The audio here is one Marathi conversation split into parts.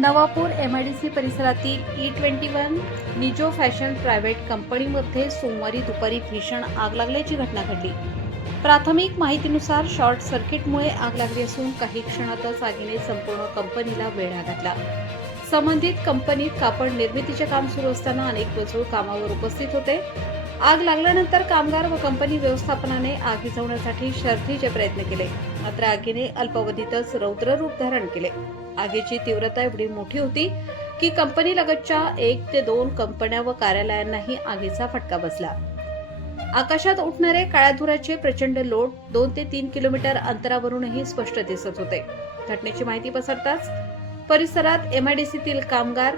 नवापूर एमआयडीसी परिसरातील E21 निजो फॅशन प्रायव्हेट कंपनीमध्ये सोमवारी दुपारी भीषण आग लागल्याची घटना घडली। प्राथमिक माहितीनुसार शॉर्ट सर्किटमुळे आग लागली असून काही क्षणातच आगीने संपूर्ण कंपनीला वेढा घातला। संबंधित कंपनीत कापड निर्मितीचे काम सुरू असताना अनेक मजूर कामावर उपस्थित होते। आग लागल्यानंतर कामगार व कंपनी व्यवस्थापनाने आग विझवण्यासाठी शर्थीचे प्रयत्न केले, मात्र आगीने अल्पावधीतच रौद्र रूप धारण केले। आगीची तीव्रता एवढी मोठी होती की कंपनी लगतच्या 1 ते 2 कंपन्या व कार्यालयांनाही आगीचा फटका बसला। आकाशात उठणारे काळ्या धुराचे प्रचंड लोट 2 ते 3 किलोमीटर अंतरावरूनही स्पष्ट दिसत होते। घटनेची माहिती पसरताच परिसरात एमआयडीसीतील कामगार,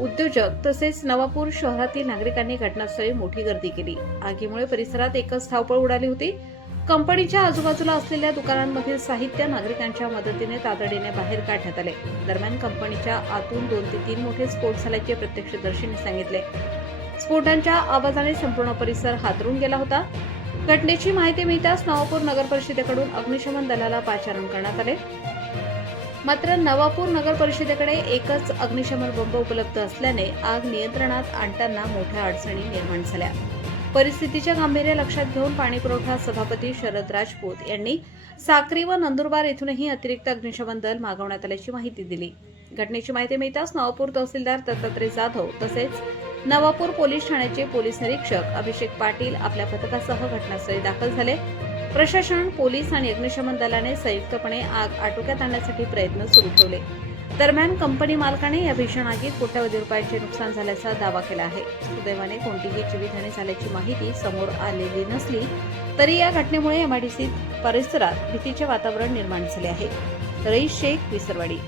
उद्योजक तसेच नवापूर शहरातील नागरिकांनी घटनास्थळी मोठी गर्दी केली। आगीमुळे परिसरात एकच धावपळ उडाली होती। कंपनीच्या आजूबाजूला असलेल्या दुकानांमधील साहित्य नागरिकांच्या मदतीने तातडीने बाहेर काढण्यात आले। दरम्यान कंपनीच्या आतून 2 ते 3 मोठे स्फोट झाल्याचे प्रत्यक्षदर्शींनी सांगितले। स्फोटांच्या आवाजाने संपूर्ण परिसर हादरून गेला होता। घटनेची माहिती मिळताच नवापूर नगर परिषदेकडून अग्निशमन दलाला पाचारण करण्यात आले, मात्र नवापूर नगर परिषदेकडे एकच अग्निशमन बंब उपलब्ध असल्याने आग नियंत्रणात आणताना मोठ्या अडचणी निर्माण झाल्या। परिस्थितीचे गांभीर्य लक्षात घेऊन पाणीपुरवठा सभापती शरद राजपूत यांनी साक्री व नंदुरबार येथूनही अतिरिक्त अग्निशमन दल मागवण्यात आल्याची माहिती दिली। घटनेची माहिती मिळताच नवापूर तहसीलदार दत्तात्रय जाधव तसेच नवापूर पोलीस ठाण्याचे पोलीस निरीक्षक अभिषेक पाटील आपल्या पथकासह घटनास्थळी दाखल झाले। प्रशासन, पोलीस आणि अग्निशमन दलाने संयुक्तपणे आग आटोक्यात आणण्यासाठी प्रयत्न सुरू ठेवले। दरम्यान कंपनी मालकाने या भीषण आगीत कोट्यवधी रुपयांचे नुकसान झाल्याचा दावा केला आहे। सुदैवाने कोणतीही जीवितहानी झाल्याची माहिती समोर आलेली नसली तरी या घटनेमुळे एमआयडीसी परिसरात भीतीचे वातावरण निर्माण झाले आहे। रईस शेख, विसरवाडी।